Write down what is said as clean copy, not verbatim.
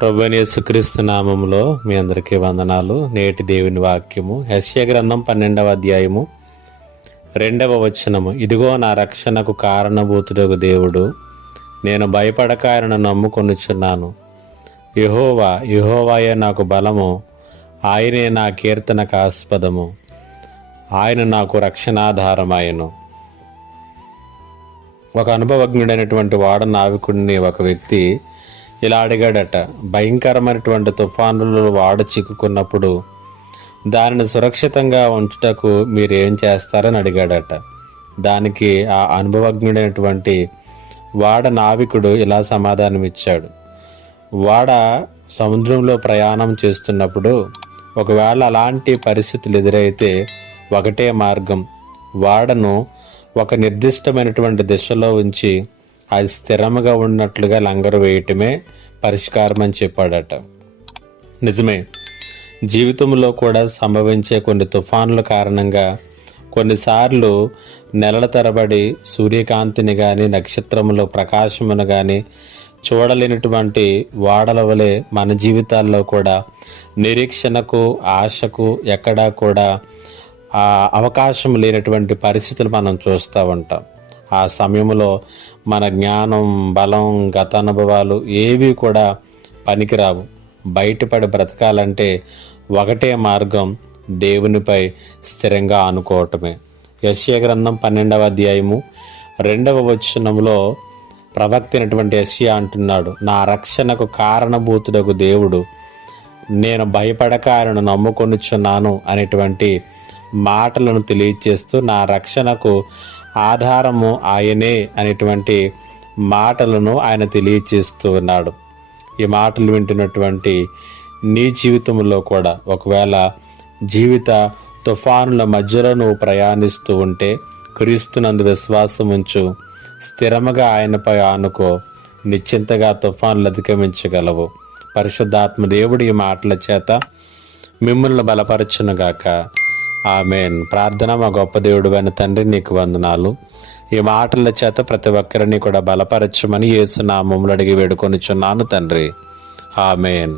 ప్రభువైన యేసుక్రీస్తు నామములో మీ అందరికీ వందనాలు. నేటి దేవుని వాక్యము యెషయా గ్రంథం 12వ అధ్యాయము 2వ వచనము. ఇదిగో నా రక్షణకు కారణభూతుడగు దేవుడు, నేను భయపడక ఆయనను నమ్ముకొనుచున్నాను. యెహోవాయే నాకు బలము, ఆయనే నా కీర్తనకు ఆస్పదము, ఆయన నాకు రక్షణాధారమాయను. ఒక అనుభవజ్ఞుడైనటువంటి వాడ నావికుడిని ఒక వ్యక్తి ఇలా అడిగాడట. భయంకరమైనటువంటి తుఫానులలో వాడ చిక్కుకున్నప్పుడు దానిని సురక్షితంగా ఉంచుటకు మీరు ఏం చేస్తారని అడిగాడట. దానికి ఆ అనుభవజ్ఞుడైనటువంటి వాడ నావికుడు ఇలా సమాధానం ఇచ్చాడు. వాడ సముద్రంలో ప్రయాణం చేస్తున్నప్పుడు ఒకవేళ అలాంటి పరిస్థితులు ఎదురైతే ఒకటే మార్గం, వాడను ఒక నిర్దిష్టమైనటువంటి దిశలో ఉంచి అది స్థిరముగా ఉన్నట్లుగా లంగరు వేయటమే పరిష్కారం అని చెప్పాడట. నిజమే, జీవితంలో కూడా సంభవించే కొన్ని తుఫానుల కారణంగా కొన్నిసార్లు నెలల తరబడి సూర్యకాంతిని కానీ నక్షత్రముల ప్రకాశమును కానీ చూడలేనటువంటి వాడల వలె మన జీవితాల్లో కూడా నిరీక్షణకు ఆశకు ఎక్కడా కూడా అవకాశం లేనటువంటి పరిస్థితులు మనం చూస్తూ ఉంటాం. ఆ సమయంలో మన జ్ఞానం, బలం, గత అనుభవాలు ఏవి కూడా పనికిరావు. బయటపడి బ్రతకాలంటే ఒకటే మార్గం, దేవునిపై స్థిరంగా ఆనుకోవటమే. యెషయా గ్రంథం 12వ అధ్యాయము 2వ వచనంలో ప్రవక్త అయినటువంటి యెషయా అంటున్నాడు, నా రక్షణకు కారణభూతుడగు దేవుడు, నేను భయపడక ఆయనను నమ్ముకొనుచున్నాను అనేటువంటి మాటలను తెలియచేస్తూ నా రక్షణకు ఆధారము ఆయనే అనేటువంటి మాటలను ఆయన తెలియచేస్తూ ఉన్నాడు. ఈ మాటలు వింటున్నటువంటి నీ జీవితంలో కూడా ఒకవేళ జీవిత తుఫానుల మధ్యలో నువ్వు ప్రయాణిస్తూ ఉంటే క్రీస్తునందు విశ్వాసం ఉంచు, స్థిరముగా ఆయనపై ఆనుకో, నిశ్చింతగా తుఫానులు అధిగమించగలవు. పరిశుద్ధాత్మ దేవుడి ఈ మాటల చేత మిమ్మల్ని బలపరచునుగాక. ఆమేన్. ప్రార్థన. మా గొప్ప దేవుడు అయిన తండ్రి, నీకు వందనాలు. ఈ మాటల చేత ప్రతి ఒక్కరిని కూడా బలపరచమని యేసు నామములో అడిగి వేడుకొనుచున్నాను తండ్రి. ఆమేన్.